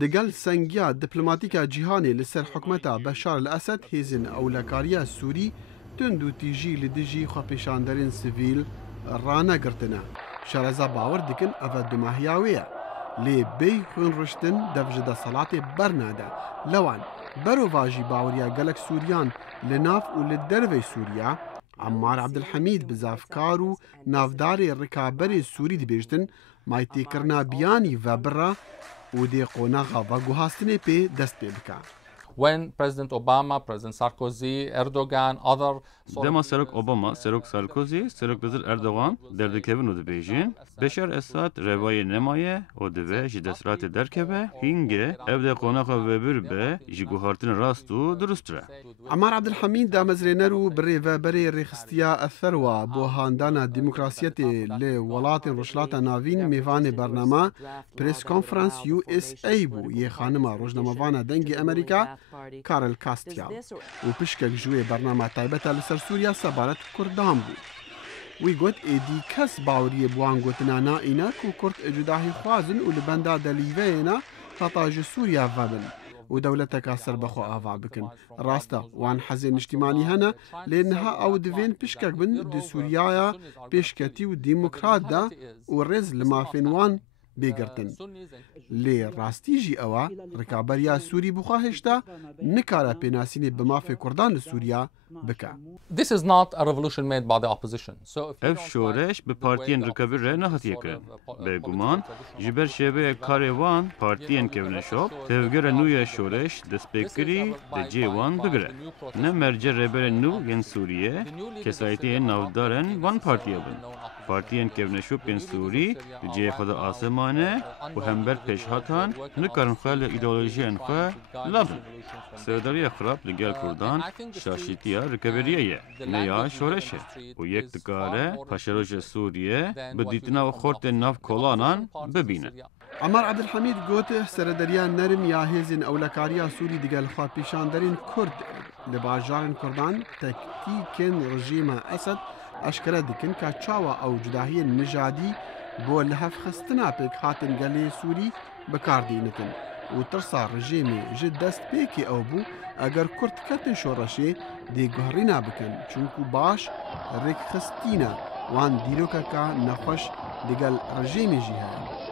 دقل سنگیا دیپلماتیکا جیهانی لسر حکمتا بشار الاسد هیزن اولکاریا سوری تندو تیجی لدیجی خوپیشاندرین سیویل رانا گرتنا شارزا باور دکن اوه دماهیاویه لی بی خون رشتن دفجد صلات برنادا لوان برو واجی باوریا گلک سوریان لناف و لدروی سوریا عمار عبدالحمید بزافکار و نافدار رکابر سوری دبیجتن مایتی کرنا بیانی و برا و دی قوناغا و گوهاستنی پی دست پی بکا. When President Obama, President Sarkozy, Erdogan, other دما سرک اوباما، سرک سارکوزی، سرک وزیر اردوغان دردکevin و دبیجین بشار اساد روای نمایه و دوه جدسرات درکبه هینگه ابد قوناغا و بر به جگوهارتن راست و درستره. عمار عبدالحمید دامزرینرو بری و بری رخستیا الثروه بو هاندانا ديمقراسيتي لولات رشلات ناوین میوان برنامه پریس کانفرنس USA بو یه خانما روزنامه‌وان دنگی امریکا کارل کاستیا و پشکک جوی برنامه تایبتا لسر سوریا سبارت کردان بو. وی گوت ایدی کس باوری بوان گوتنا نا اینا کو کرد اجداهی خوازن و لبندا دلیوینا تطاج سوریا وابن و دولتك سر بخو آوا بكن راستا وان حزين اجتماعي هنا لأنها أو دفين بشكك بن دي سوريا بشكتي وديمقراط دا ورز لما فين وان بيگرتن لي راستيجي أوا ركابريا سوري بخواهشتا نكارا بيناسيني بما في كردان لسوريا بكا. This is not a revolution made by the opposition. So اف شورش به پارتین رکابی ره نهاتیه کرد. به گمان جبر شبه کاروان پارتین کهونه شب تفگر نوی شورش دست بکری دجی وان بگره. نه مرجع ربر نو ین سوریه کسایتی نودارن وان پارتیه بن. پارتین کهونه شب ین سوری دجی خدا آسمانه و همبر پیشهاتان نکارن خال ایدئولوژی انخوا لابن. سرداری خراب لگل کردان شاشیتیا رکابریه نیا شورشه و یک دکاره پاشروش سوریه بدیتنا و خورت ناف کلانان ببینه. عمار عبدالحمید گوته سردریان نرم یا هیزن اولکاریا سوری دیگل خواه پیشاندرین کرد لباجارن کردان تکتیکن رژیم اسد اشکره دکن که چاوا او جداهی نژادی بو لحف خستنا پیک هاتن گلی سوری بکاردینکن و ترسا رژیمی جد دست پیکی او بو اگر کرد کتن شورشه دی گهرینا بکن چونکو باش ریک خستینا وان دیلوکا که نخوش دیگل رژیمی جیها.